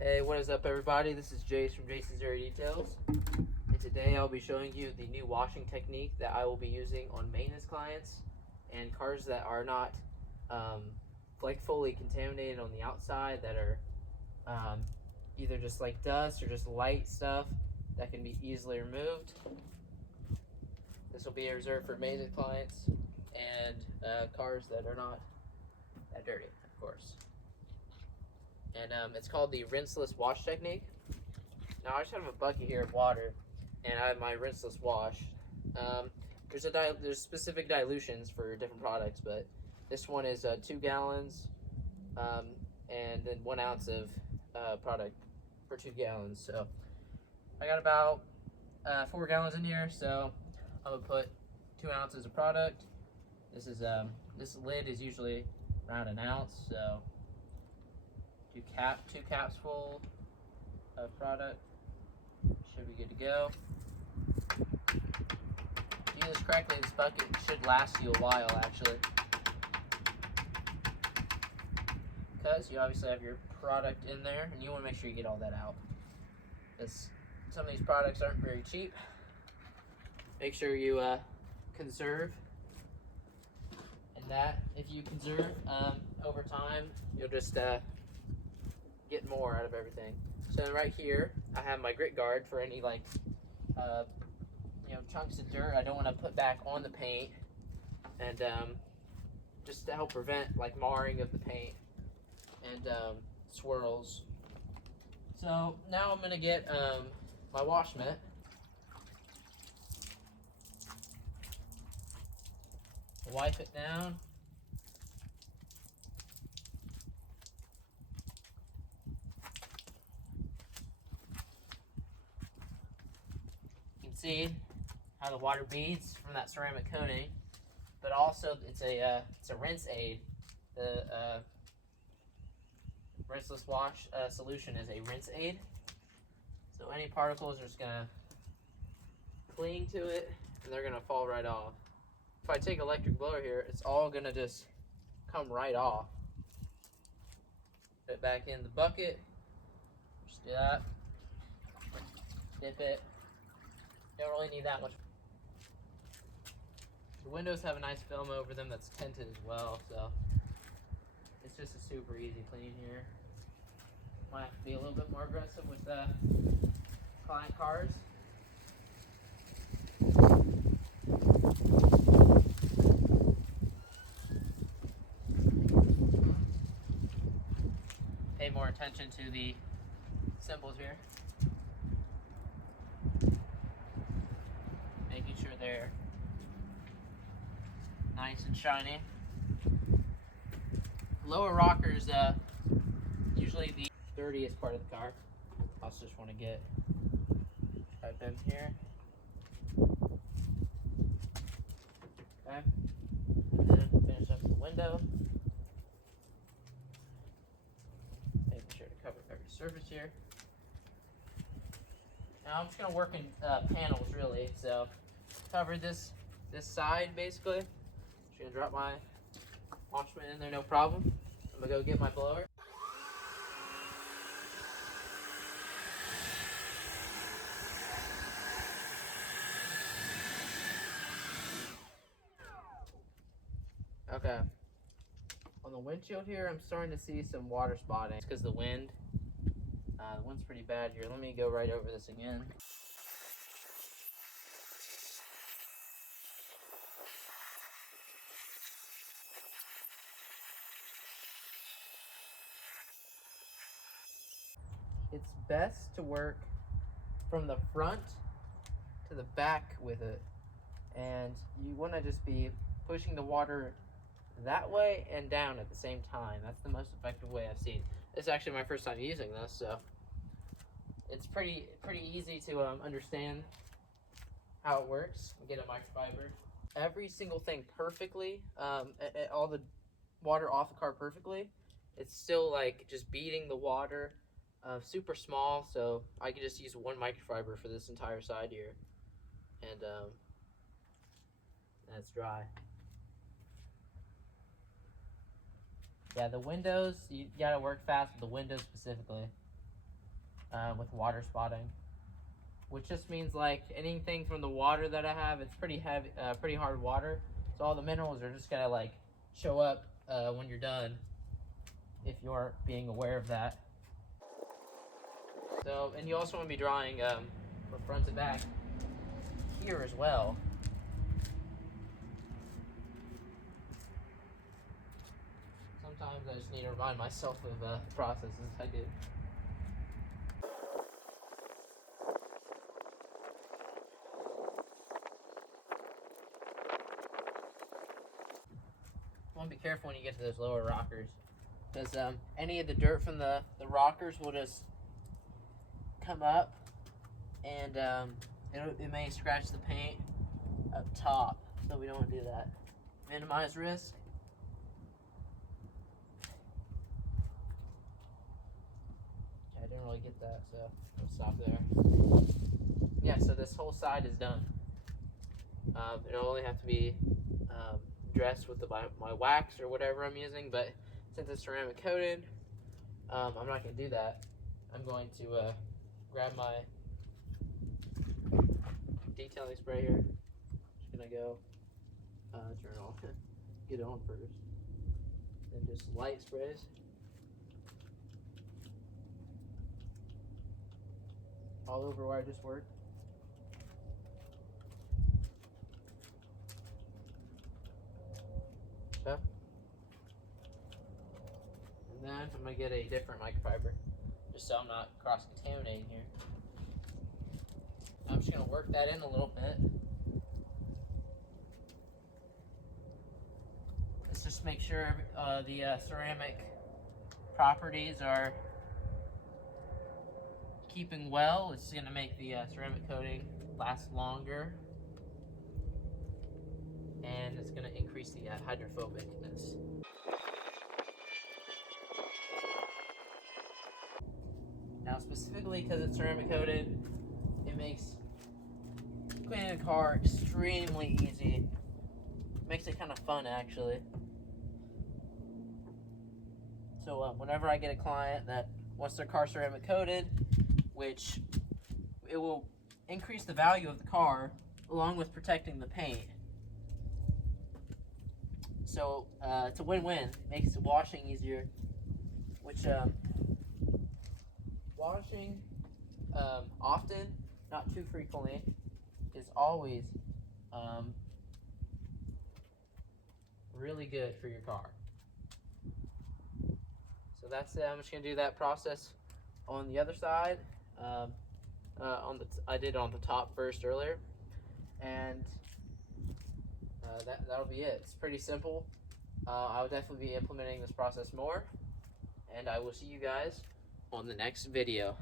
Hey, what is up everybody? This is Jace from Jason's Area Details, and today I'll be showing you the new washing technique that I will be using on maintenance clients and cars that are not like fully contaminated on the outside, that are either just like dust or just light stuff that can be easily removed. This will be reserved for maintenance clients and cars that are not that dirty, of course. And it's called the rinseless wash technique. Now I just have a bucket here of water, and I have my rinseless wash. There's specific dilutions for different products, but this one is 2 gallons, and then 1 ounce of product for 2 gallons. So I got about 4 gallons in here, so I'm gonna put 2 ounces of product. This lid is usually around 1 ounce, so 2 caps full of product should be good to go. If you do this correctly, this bucket should last you a while actually, because you obviously have your product in there and you want to make sure you get all that out, because some of these products aren't very cheap. Make sure you conserve, and that if you conserve over time, you'll just get more out of everything. So right here I have my grit guard for any chunks of dirt I don't want to put back on the paint, and just to help prevent like marring of the paint and swirls. So now I'm gonna get my wash mitt. Wipe it down. See how the water beads from that ceramic coating, but also it's a rinse aid. The rinseless wash solution is a rinse aid, so any particles are just gonna cling to it and they're gonna fall right off. If I take electric blower here, it's all gonna just come right off. Put it back in the bucket, just do that, dip it. Don't really need that much. The windows have a nice film over them that's tinted as well, so it's just a super easy clean here. Might have to be a little bit more aggressive with client cars. Pay more attention to the symbols here. Making sure they're nice and shiny. Lower rockers, usually the dirtiest part of the car. I also just want to get right in here. Okay, and then finish up the window. Making sure to cover every surface here. Now I'm just gonna work in panels really, so cover this side basically. Just gonna drop my wash mitt in there, no problem. I'm gonna go get my blower. Okay. On the windshield here, I'm starting to see some water spotting. It's because the wind. The wind's pretty bad here. Let me go right over this again. It's best to work from the front to the back with it, and you want to just be pushing the water that way and down at the same time. That's the most effective way I've seen. It's actually my first time using this, so it's pretty easy to understand how it works. Get a microfiber. Every single thing perfectly, all the water off the car perfectly. It's still like just beating the water super small, so I could just use 1 microfiber for this entire side here, and that's dry. Yeah, the windows, you gotta work fast with the windows specifically. with water spotting, which just means like anything from the water that I have, it's pretty heavy, pretty hard water. So all the minerals are just gonna like show up when you're done, if you aren't being aware of that. So, and you also want to be drawing from front to back here as well. Sometimes I just need to remind myself of processes I do. You want to be careful when you get to those lower rockers, because any of the dirt from the rockers will just come up, and it may scratch the paint up top, so we don't want to do that. Minimize risk. I didn't really get that, so I'll stop there. Yeah, so this whole side is done. It'll only have to be dressed with my wax or whatever I'm using, but since it's ceramic coated, I'm not going to do that. I'm going to grab my detailing spray here. Just going to go turn it on, get it on first, then just light sprays. All over where I just worked. Okay. And then I'm going to get a different microfiber, just so I'm not cross-contaminating here. I'm just going to work that in a little bit. Let's just make sure the ceramic properties are keeping well. It's going to make the ceramic coating last longer, and it's going to increase the hydrophobicness. Now, specifically because it's ceramic coated, it makes cleaning a car extremely easy. Makes it kind of fun, actually. So whenever I get a client that wants their car ceramic coated, which it will increase the value of the car along with protecting the paint. So it's a win-win. Makes washing easier, which washing often, not too frequently, is always really good for your car. So that's it. I'm just gonna do that process on the other side. I did on the top first earlier, and that'll be it. It's pretty simple. I will definitely be implementing this process more, and I will see you guys on the next video.